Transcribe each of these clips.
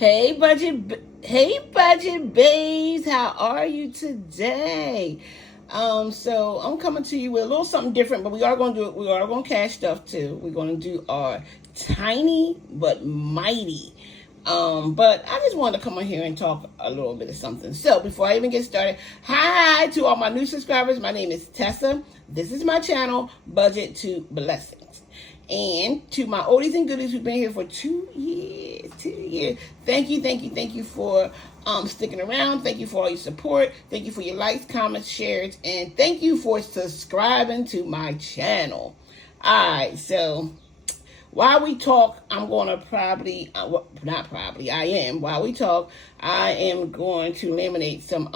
Budget babes, how are you today? So I'm coming to you with a little something different, but we are going to do it. We are going to cash stuff too. We're going to do our tiny but mighty. But I just wanted to come on here and talk a little bit of something. So before I even get started, hi to all my new subscribers. My name is Tessa. This is my channel, Budget to Blessings. And to my oldies and goodies who've been here for 2 years, thank you for sticking around. Thank you for all your support. Thank you for your likes, comments, shares, and thank you for subscribing to my channel. All right, so while we talk, I'm going to while we talk, I am going to laminate some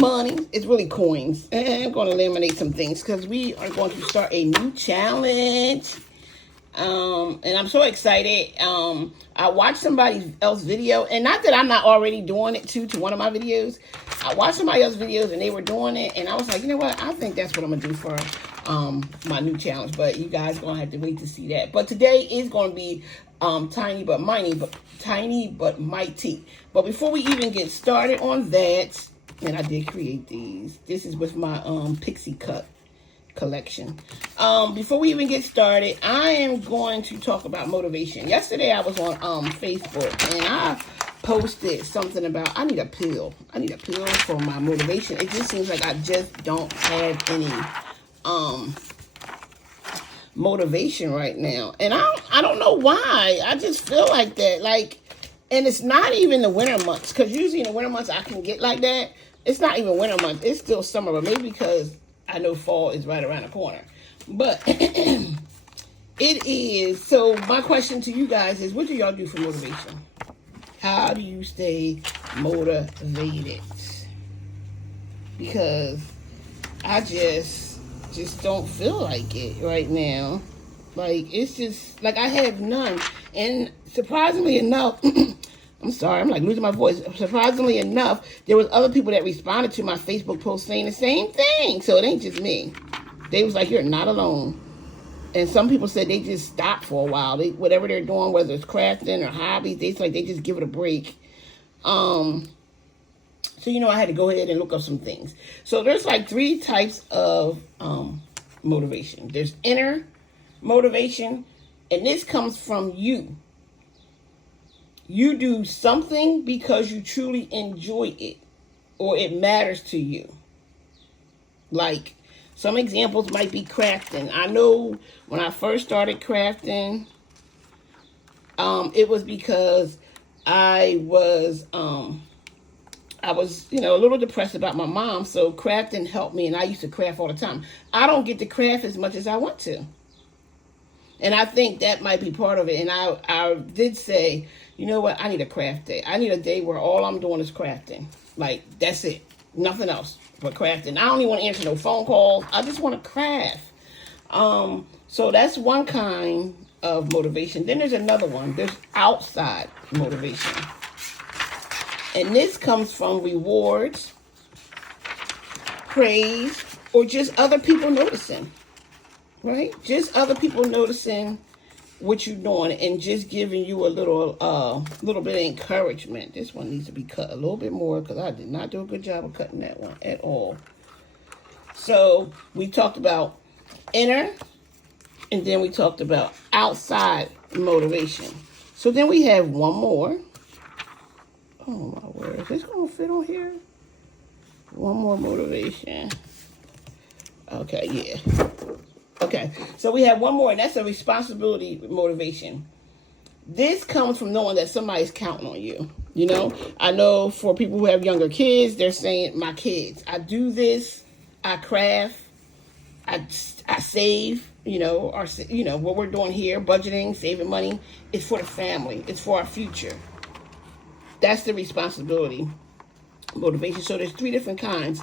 money. It's really coins. And I'm going to laminate some things because we are going to start a new challenge. And I'm so excited. I watched somebody else's video, and not that I'm not already doing it to one of my videos. I watched somebody else's videos and they were doing it, and I was like, you know what? I think that's what I'm gonna do for my new challenge. But you guys are gonna have to wait to see that. But today is gonna be tiny but mighty. But before we even get started on that, and I did create these. This is with my Pixie Cut collection. Before we even get started, I am going to talk about motivation. Yesterday I was on Facebook and I posted something about I need a pill for my motivation. It just seems like I just don't have any motivation right now, and I don't know why. I just feel like that, and it's not even the winter months, because usually in the winter months I can get like that. It's not even winter months, it's still summer, but maybe because I know fall is right around the corner. But it is. So my question to you guys is, what do y'all do for motivation? How do you stay motivated? Because I just don't feel like it right now. Like, it's just, like, I have none. And surprisingly enough, I'm sorry, I'm like losing my voice. Surprisingly enough, there was other people that responded to my Facebook post saying the same thing. So it ain't just me. They was like, you're not alone. And some people said they just stopped for a while. Whatever they're doing, whether it's crafting or hobbies, they just give it a break. So, I had to go ahead and look up some things. So there's like 3 types of motivation. There's inner motivation, and this comes from you. You do something because you truly enjoy it or it matters to you. Like, some examples might be crafting. I know when I first started crafting, it was because I was a little depressed about my mom, so crafting helped me, and I used to craft all the time. I don't get to craft as much as I want to. And I think that might be part of it. And I did say, you know what? I need a craft day. I need a day where all I'm doing is crafting. Like, that's it. Nothing else but crafting. I don't even want to answer no phone calls. I just want to craft. So that's one kind of motivation. Then there's another one. There's outside motivation. And this comes from rewards, praise, or just other people noticing. Right? Just other people noticing what you're doing and just giving you a little bit of encouragement. This one needs to be cut a little bit more because I did not do a good job of cutting that one at all. So we talked about inner, and then we talked about outside motivation. So then we have one more. Oh my word, is this gonna fit on here? One more motivation. Okay, yeah. Okay, so we have one more, and that's a responsibility motivation. This comes from knowing that somebody's counting on you. I know for people who have younger kids, they're saying, my kids, I do this, I craft, I save, what we're doing here, budgeting, saving money, it's for the family, it's for our future. That's the responsibility motivation. So there's 3 different kinds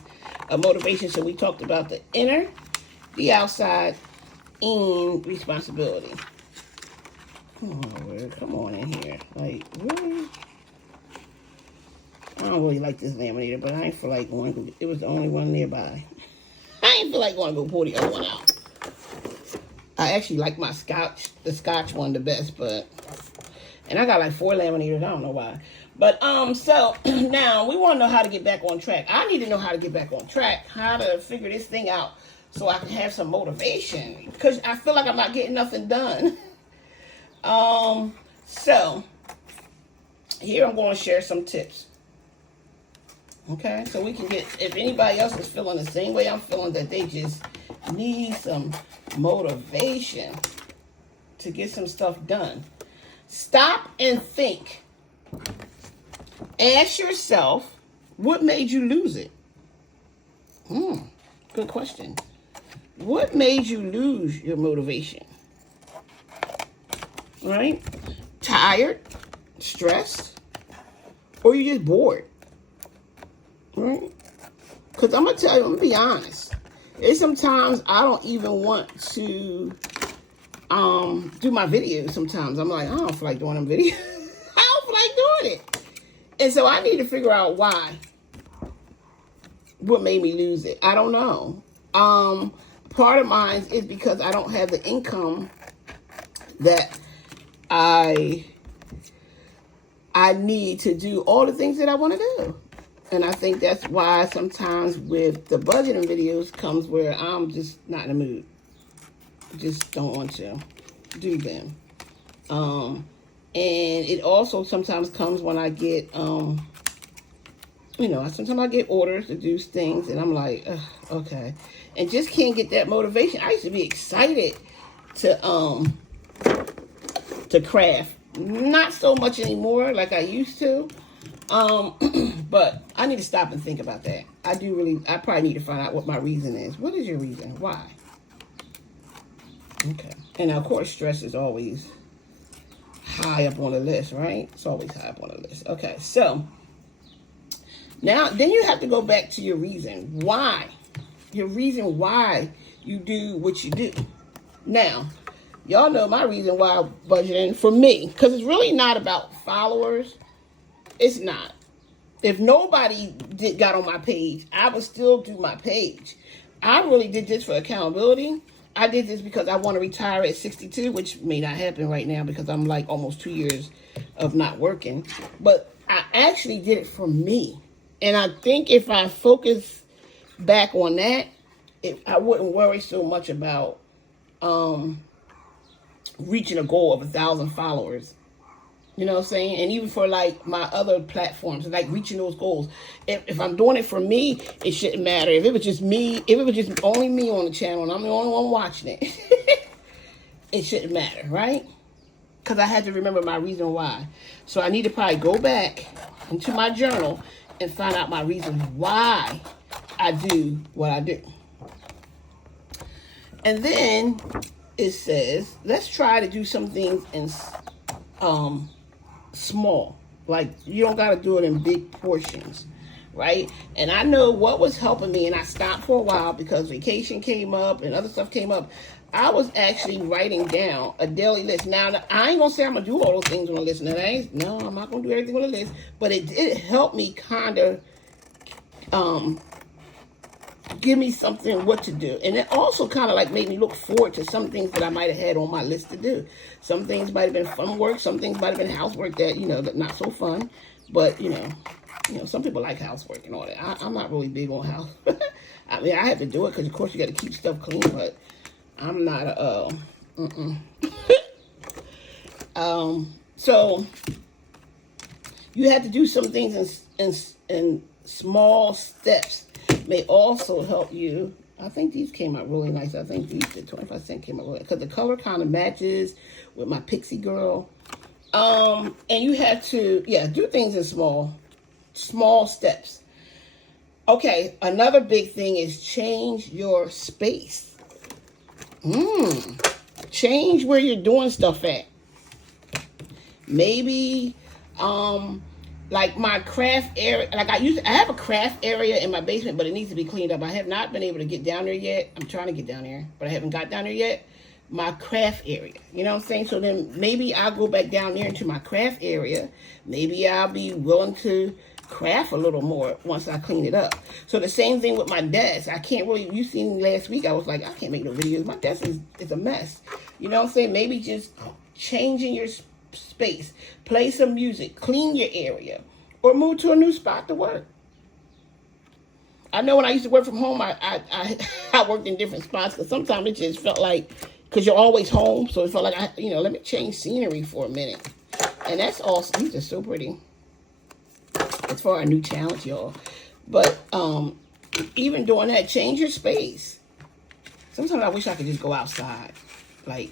of motivation. So we talked about the inner, the outside, and responsibility. Come on in here. Like, really? I don't really like this laminator, but I ain't feel like going. It was the only one nearby. I ain't feel like going to go pull the other one out. I actually like the Scotch one the best, but And I got like 4 laminators. I don't know why. But so now we want to know how to get back on track. I need to know how to get back on track, how to figure this thing out so I can have some motivation, because I feel like I'm not getting nothing done. So here I'm going to share some tips. Okay, so we can get, if anybody else is feeling the same way I'm feeling, that they just need some motivation to get some stuff done. Stop and think. Ask yourself, what made you lose it? Good question. What made you lose your motivation? Right? Tired? Stressed? Or you just bored? Right? Because I'm going to tell you, I'm going to be honest. There's sometimes I don't even want to do my videos sometimes. I'm like, I don't feel like doing them videos. I don't feel like doing it. And so I need to figure out why. What made me lose it? I don't know. Part of mine is because I don't have the income that I need to do all the things that I want to do. And I think that's why sometimes with the budgeting videos comes where I'm just not in the mood. Just don't want to do them. And it also sometimes comes when I get, sometimes I get orders to do things and I'm like, okay. And just can't get that motivation. I used to be excited to craft. Not so much anymore like I used to. But I need to stop and think about that. I probably need to find out what my reason is. What is your reason? Why? Okay. And of course, stress is always high up on the list, right? It's always high up on the list. Okay, so now then you have to go back to your reason. Why? Your reason why you do what you do. Now, y'all know my reason why budgeting for me, because it's really not about followers. It's not. If nobody got on my page, I would still do my page. I really did this for accountability. I did this because I want to retire at 62, which may not happen right now because I'm like almost 2 years of not working. But I actually did it for me. And I think if I focus back on that, I wouldn't worry so much about reaching a goal of 1,000 followers. You know what I'm saying? And even for like my other platforms, like reaching those goals. If I'm doing it for me, it shouldn't matter. If it was just me, if it was just only me on the channel and I'm the only one watching it, it shouldn't matter, right? Because I had to remember my reason why. So I need to probably go back into my journal and find out my reason why I do what I do. And then it says, let's try to do some things in small. Like, you don't got to do it in big portions, right? And I know what was helping me, and I stopped for a while because vacation came up and other stuff came up. I was actually writing down a daily list. Now, I ain't going to say I'm going to do all those things on the list. No, I'm not going to do everything on the list. But it helped me kind of give me something what to do. And it also kind of like made me look forward to some things that I might have had on my list to do. Some things might have been fun work. Some things might have been housework that, that not so fun. But, some people like housework and all that. I'm not really big on house. I mean, I have to do it because, of course, you got to keep stuff clean. But I'm not so you have to do some things in small steps. May also help you. I think these came out really nice. I think these, the 25 cent came out really nice because the color kind of matches with my Pixie Girl. And you have to, do things in small steps. Okay, another big thing is change your space. Change where you're doing stuff at. Maybe, like my craft area, like I have a craft area in my basement, but it needs to be cleaned up. I have not been able to get down there yet. I'm trying to get down there, but I haven't got down there yet. My craft area, you know what I'm saying? So then maybe I'll go back down there into my craft area. Maybe I'll be willing to craft a little more once I clean it up. So the same thing with my desk. I can't really, you seen last week, I was like, I can't make no videos. My desk is a mess. You know what I'm saying? Maybe just changing your space, play some music, clean your area, or move to a new spot to work. I know when I used to work from home, I worked in different spots because sometimes it just felt like, because you're always home, so it felt like, let me change scenery for a minute. And that's awesome. These are so pretty. It's for our new challenge, y'all. But even doing that, change your space. Sometimes I wish I could just go outside, like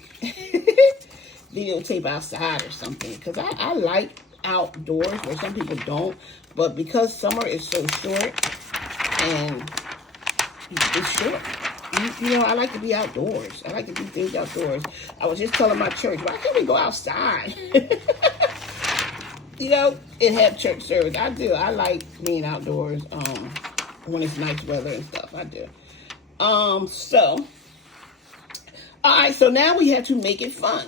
videotape outside or something, because I like outdoors where some people don't. But because summer is so short, and it's short, I like to be outdoors. I like to do things outdoors. I was just telling my church, why can't we go outside? And have church service. I do. I like being outdoors when it's nice weather and stuff. I do. So, all right, so now we have to make it fun.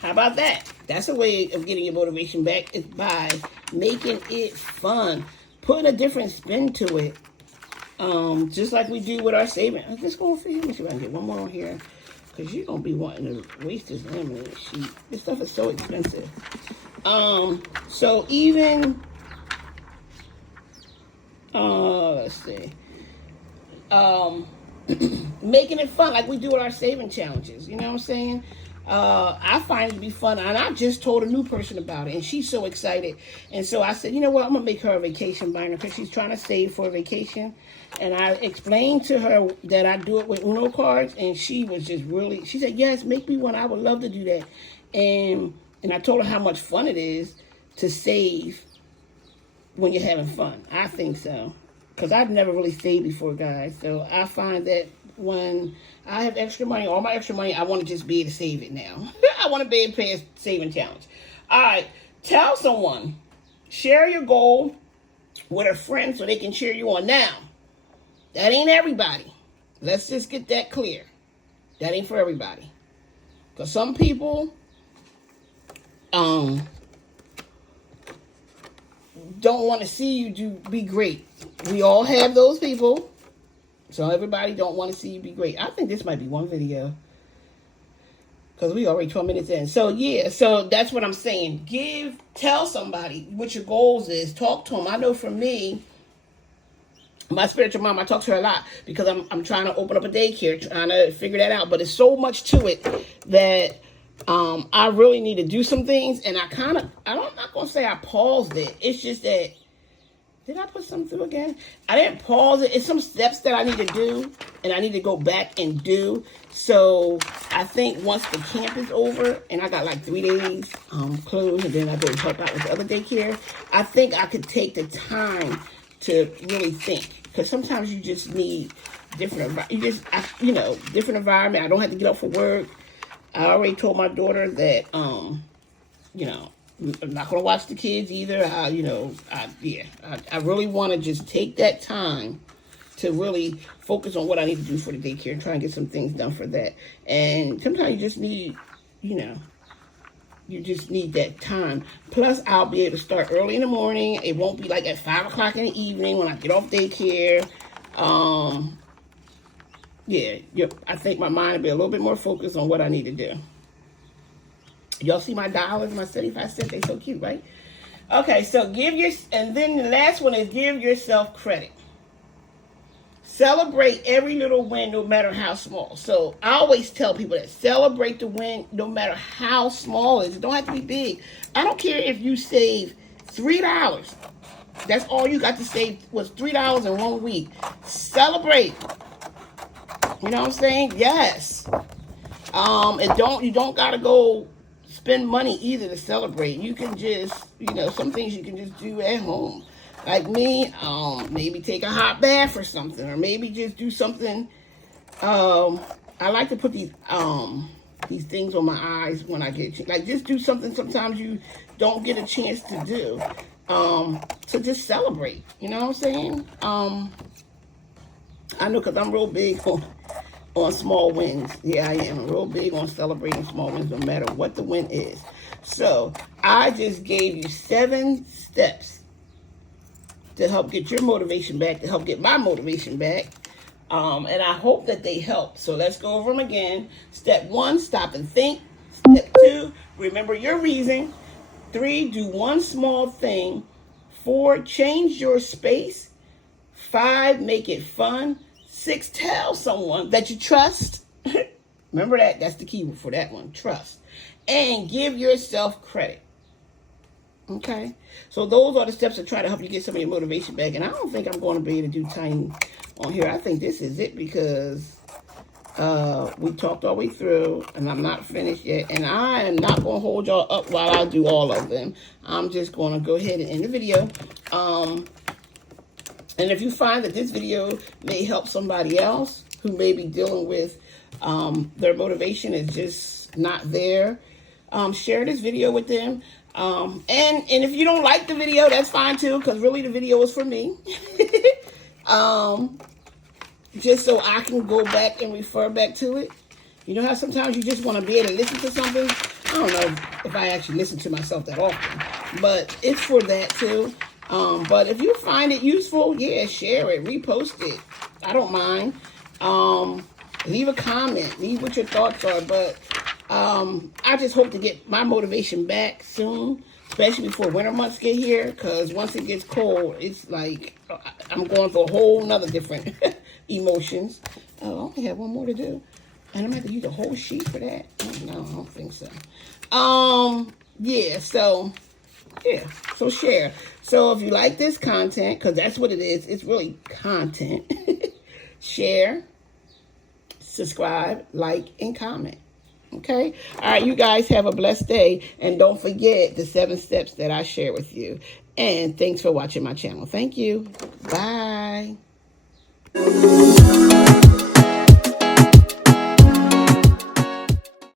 How about that? That's a way of getting your motivation back, is by making it fun. Putting a different spin to it. Just like we do with our saving. I'm just going to see. Let me see if I can get one more on here. Because you're going to be wanting to waste this laminate sheet. This stuff is so expensive. So even, let's see. Making it fun like we do with our saving challenges. You know what I'm saying? I find it to be fun, and I just told a new person about it, and she's so excited. And so I said, you know what, I'm gonna make her a vacation binder because she's trying to save for a vacation. And I explained to her that I do it with Uno cards, and she was just really, she said, yes, make me one. I would love to do that. And I told her how much fun it is to save when you're having fun. I think so, because I've never really saved before, guys. So I find that when I have extra money, all my extra money, I want to just be able to save it now. I want to be able to pay a saving challenge. All right, tell someone, share your goal with a friend so they can cheer you on. Now, that ain't everybody. Let's just get that clear. That ain't for everybody. Because some people don't want to see you be great. We all have those people. So everybody don't want to see you be great. I think this might be one video, because we already 12 minutes in. So yeah, so that's what I'm saying. Tell somebody what your goals is. Talk to them. I know for me, my spiritual mom, I talk to her a lot because I'm trying to open up a daycare, trying to figure that out. But it's so much to it that I really need to do some things. And I'm not going to say I paused it. It's just that, did I put something through again? I didn't pause it. It's some steps that I need to do, and I need to go back and do. So I think once the camp is over, and I got like 3 days closed, and then I go help out with the other daycare, I think I could take the time to really think. Because sometimes you just need different environment. I don't have to get up for work. I already told my daughter that, I'm not going to watch the kids either. I really want to just take that time to really focus on what I need to do for the daycare and try and get some things done for that. And sometimes you just need, that time. Plus, I'll be able to start early in the morning. It won't be like at 5 o'clock in the evening when I get off daycare. I think my mind will be a little bit more focused on what I need to do. Y'all see my dollars, my 75 cents? They so cute, right? Okay, so and then the last one is give yourself credit. Celebrate every little win, no matter how small. So I always tell people that celebrate the win, no matter how small it is. It don't have to be big. I don't care if you save $3. That's all you got to save was $3 in 1 week. Celebrate. You know what I'm saying? Yes. You don't gotta go spend money either to celebrate. You can just, some things you can just do at home. Like me, maybe take a hot bath or something, or maybe just do something. I like to put these things on my eyes when I get, like, just do something sometimes you don't get a chance to do, to just celebrate. You know what I'm saying? I know, because I'm real big on small wins. Yeah, I am real big on celebrating small wins no matter what the win is. So I just gave you 7 steps to help get your motivation back, to help get my motivation back. And I hope that they help. So let's go over them again. Step 1, stop and think. Step 2, remember your reason. 3, do one small thing. 4, change your space. 5, make it fun. 6, tell someone that you trust. Remember that? That's the key for that one. Trust. And give yourself credit. Okay? So those are the steps to try to help you get some of your motivation back. And I don't think I'm going to be able to do tiny on here. I think this is it because we talked all the way through and I'm not finished yet. And I am not going to hold y'all up while I do all of them. I'm just going to go ahead and end the video. And if you find that this video may help somebody else who may be dealing with their motivation is just not there, share this video with them. And if you don't like the video, that's fine too, because really the video is for me. Just so I can go back and refer back to it. You know how sometimes you just want to be able to listen to something? I don't know if I actually listen to myself that often, but it's for that too. But if you find it useful, yeah, share it, repost it. I don't mind. Leave a comment, leave what your thoughts are. But I just hope to get my motivation back soon, especially before winter months get here, because once it gets cold, it's like I'm going through a whole nother different emotions. Oh, I only have one more to do. And I'm going to have to use a whole sheet for that. No, I don't think so. Yeah, so share. So if you like this content, because that's what it is, it's really content. Share, subscribe, like, and comment. Okay? All right, you guys have a blessed day. And don't forget the 7 steps that I share with you. And thanks for watching my channel. Thank you. Bye.